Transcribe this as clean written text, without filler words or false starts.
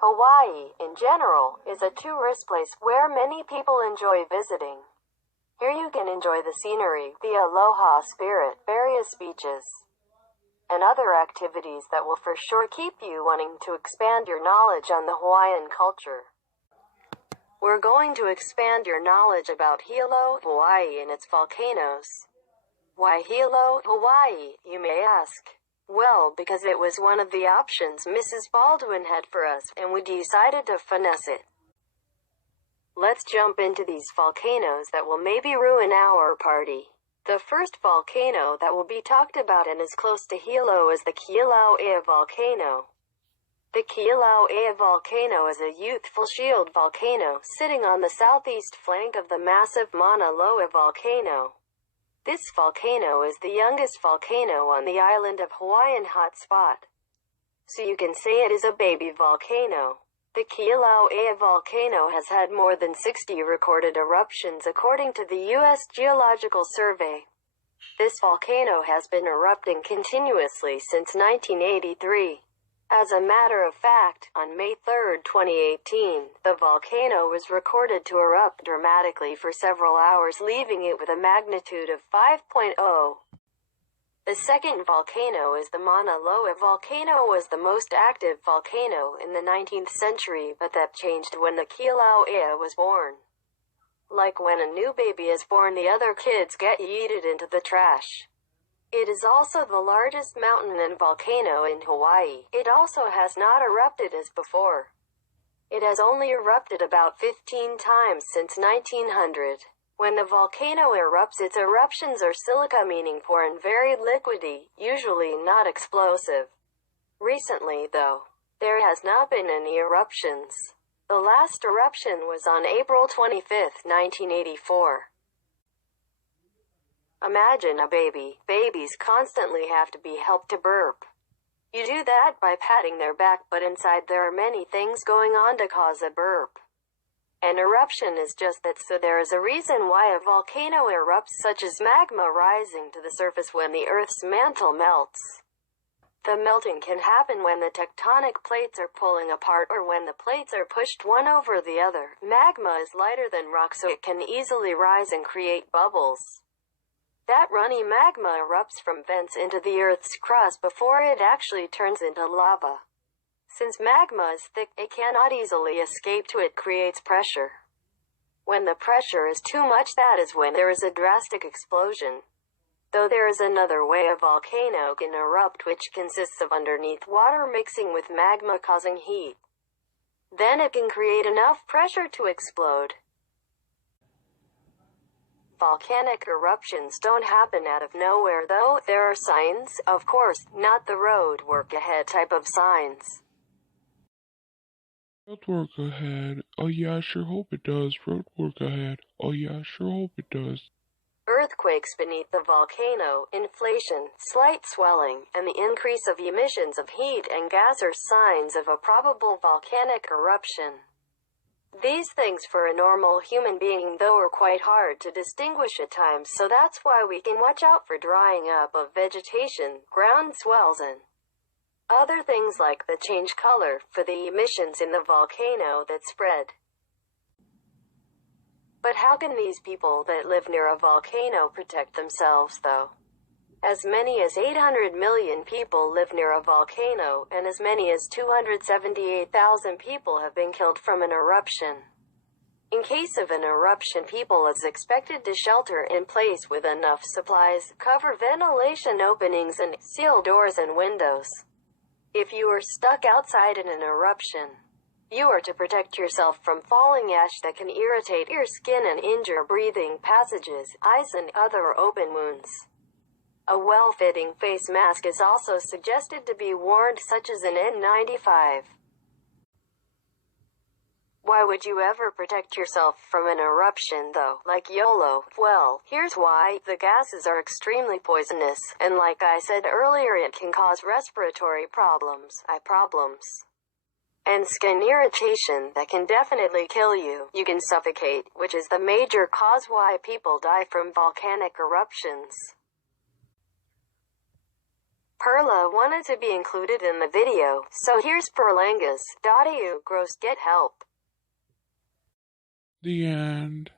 Hawaii, in general, is a tourist place where many people enjoy visiting. Here you can enjoy the scenery, the aloha spirit, various beaches, and other activities that will for sure keep you wanting to expand your knowledge on the Hawaiian culture. We're going to expand your knowledge about Hilo, Hawaii and its volcanoes. Why Hilo, Hawaii, you may ask? Well, because it was one of the options Mrs. Baldwin had for us, and we decided to finesse it. Let's jump into these volcanoes that will maybe ruin our party. The first volcano that will be talked about and is close to Hilo is the Kilauea volcano. The Kilauea volcano is a youthful shield volcano sitting on the southeast flank of the massive Mauna Loa volcano. This volcano is the youngest volcano on the island of Hawaiian hotspot, so you can say it is a baby volcano. The Kilauea volcano has had more than 60 recorded eruptions according to the U.S. Geological Survey. This volcano has been erupting continuously since 1983. As a matter of fact, on May 3, 2018, the volcano was recorded to erupt dramatically for several hours, leaving it with a magnitude of 5.0. The second volcano is the Mauna Loa volcano. Was the most active volcano in the 19th century, but that changed when the Kilauea was born. Like when a new baby is born, the other kids get yeeted into the trash. It is also the largest mountain and volcano in Hawaii. It also has not erupted as before. It has only erupted about 15 times since 1900. When the volcano erupts, its eruptions are silica, meaning poor and very liquidy, usually not explosive. Recently, though, there has not been any eruptions. The last eruption was on April 25, 1984. Imagine a baby. Babies constantly have to be helped to burp. You do that by patting their back, but inside there are many things going on to cause a burp. An eruption is just that, so there is a reason why a volcano erupts, such as magma rising to the surface when the Earth's mantle melts. The melting can happen when the tectonic plates are pulling apart or when the plates are pushed one over the other. Magma is lighter than rock, so it can easily rise and create bubbles. That runny magma erupts from vents into the Earth's crust before it actually turns into lava. Since magma is thick, it cannot easily escape, so it creates pressure. When the pressure is too much, that is when there is a drastic explosion. Though there is another way a volcano can erupt, which consists of underneath water mixing with magma causing heat. Then it can create enough pressure to explode. Volcanic eruptions don't happen out of nowhere, though. There are signs, of course, not the road work ahead type of signs. Road work ahead. Oh yeah, I sure hope it does. Road work ahead. Oh yeah, I sure hope it does. Earthquakes beneath the volcano, inflation, slight swelling, and the increase of emissions of heat and gas are signs of a probable volcanic eruption. These things for a normal human being, though, are quite hard to distinguish at times, so that's why we can watch out for drying up of vegetation, ground swells, and other things like the change color for the emissions in the volcano that spread. But how can these people that live near a volcano protect themselves, though? As many as 800 million people live near a volcano, and as many as 278,000 people have been killed from an eruption. In case of an eruption, people is expected to shelter in place with enough supplies, cover ventilation openings, and seal doors and windows. If you are stuck outside in an eruption, you are to protect yourself from falling ash that can irritate your skin and injure breathing passages, eyes, and other open wounds. A well-fitting face mask is also suggested to be worn, such as an N95. Why would you ever protect yourself from an eruption, though? Like YOLO? Well, here's why. The gases are extremely poisonous, and like I said earlier, it can cause respiratory problems, eye problems, and skin irritation that can definitely kill you. You can suffocate, which is the major cause why people die from volcanic eruptions. Perla wanted to be included in the video, so here's Perlangas.eu gross get help. The end.